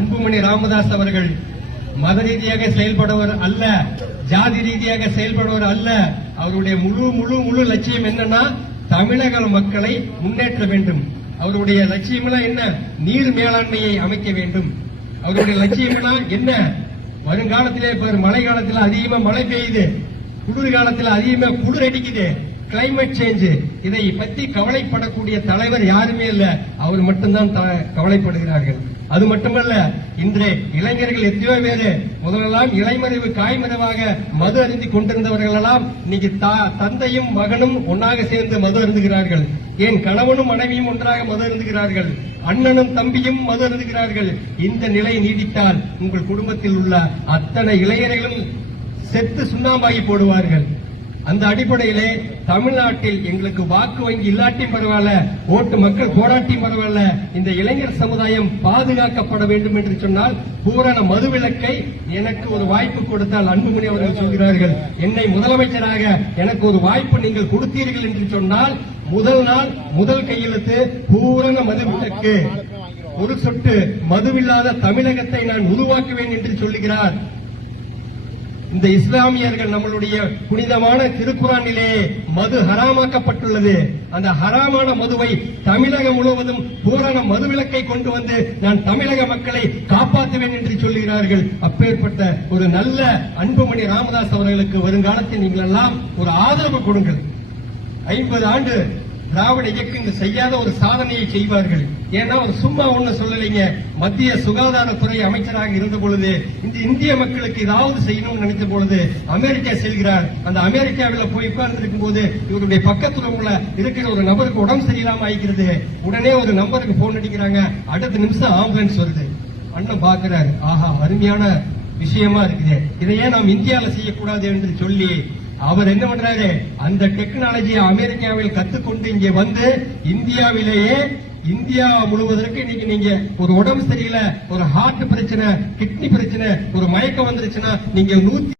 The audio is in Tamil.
அன்புமணி ராமதாஸ் அவர்கள் மத ரீதியாக செயல்படுவர் அல்ல ஜாதி ரீதியாக செயல்படுவர் அல்ல. அவருடைய முழு முழு முழு லட்சியம் என்னன்னா தமிழக மக்களை முன்னேற்ற வேண்டும். அவருடைய லட்சியம் என்ன? நீர் மேலாண்மையை அமைக்க வேண்டும். அவருடைய லட்சியம் என்ன? வருங்காலத்திலே மழை காலத்தில் அதிகமா மழை பெய்யுது. குளிர் காலத்தில் அதிகமா குளிர் அடிக்குது. கிளைமேட் சேஞ்ச் இதை பத்தி கவலைப்படக்கூடிய தலைவர் யாருமே இல்ல. அவர் மட்டும்தான் த- கவலைப்படுகிறார்கள். அது மட்டுமல்ல இன்று இளைஞர்கள் எத்தனையோ பேரு முதலெல்லாம் இளைமறைவு காய்மறைவாக மது அருந்தி கொண்டிருந்தவர்கள் எல்லாம் இன்னைக்கு தா- தந்தையும் மகனும் ஒன்றாக சேர்ந்து மது அருந்துகிறார்கள். ஏன் கணவனும் மனைவியும் ஒன்றாக மது அருந்துகிறார்கள்? அண்ணனும் தம்பியும் மது அருந்துகிறார்கள். இந்த நிலை நீடித்தால் உங்கள் குடும்பத்தில் உள்ள அத்தனை இளைஞர்களும் செத்து சுண்ணாம்பாகி போடுவார்கள். அந்த அடிப்படையிலே தமிழ்நாட்டில் எங்களுக்கு வாக்கு வங்கி இல்லாட்டியும் பரவாயில்ல ஓட்டு மக்கள் போராட்டியும் பரவாயில்ல இந்த இளைஞர் சமுதாயம் பாதுகாக்கப்பட வேண்டும் என்று சொன்னால் பூரண மதுவிலக்கை எனக்கு ஒரு வாய்ப்பு கொடுத்தால் அன்புமணி அவர்கள் சொல்கிறார்கள். என்னை முதலமைச்சராக எனக்கு ஒரு வாய்ப்பு நீங்கள் கொடுத்தீர்கள் என்று சொன்னால் முதல் நாள் முதல் கையெழுத்து பூரண மதுவிலக்கு. ஒரு சொட்டு மதுவில்லாத தமிழகத்தை நான் உருவாக்குவேன் என்று சொல்லுகிறார். இந்த இஸ்லாமியர்கள் நம்மளுடைய புனிதமான திருக்குறானிலே மது ஹராமாக்கப்பட்டுள்ளது. அந்த ஹராமான மதுவை தமிழகம் முழுவதும் பூரண மதுவிலக்கை கொண்டு வந்து நான் தமிழக மக்களை காப்பாற்றுவேன் என்று சொல்கிறார்கள். அப்பேற்பட்ட ஒரு நல்ல அன்புமணி ராமதாஸ் அவர்களுக்கு வருங்காலத்தில் நீங்கள் எல்லாம் ஒரு ஆதரவு கொடுங்கள். ஐம்பது ஆண்டு திராவிட இயக்கங்கள் செய்யாத ஒரு சாதனையை செய்வார்கள். ஏன்னா அவர் சும்மா ஒண்ணு சொல்லலைங்க. மத்திய சுகாதாரத்துறை அமைச்சராக இருந்த பொழுது இந்த இந்திய மக்களுக்கு ஏதாவது செய்யணும்னு நினைத்த பொழுது அமெரிக்கா செல்கிறார். அந்த அமெரிக்காவில் போய் உட்கார்ந்துருக்கும் போது இவருடைய பக்கத்துல உள்ள இருக்கிற ஒரு நபருக்கு உடம்பு சரியில்லாம ஆயிக்கிறது. உடனே ஒரு நம்பருக்கு போன் அடிக்கிறாங்க. அடுத்த நிமிஷம் ஆம்புலன்ஸ் வருது. அண்ணன் பாக்குறாரு. ஆஹா அருமையான விஷயமா இருக்குது. இதை ஏன் நாம் இந்தியாவில் செய்யக்கூடாது என்று சொல்லி அவர் என்ன பண்றாரு? அந்த டெக்னாலஜியை அமெரிக்காவில் கத்துக்கொண்டு இங்க வந்து இந்தியாவிலேயே இந்தியா முழுவதற்கு இன்னைக்கு நீங்க ஒரு உடம்பு சரியில்லை ஒரு ஹார்ட் பிரச்சனை கிட்னி பிரச்சனை ஒரு மயக்கம் வந்துருச்சுன்னா நீங்க நூத்தி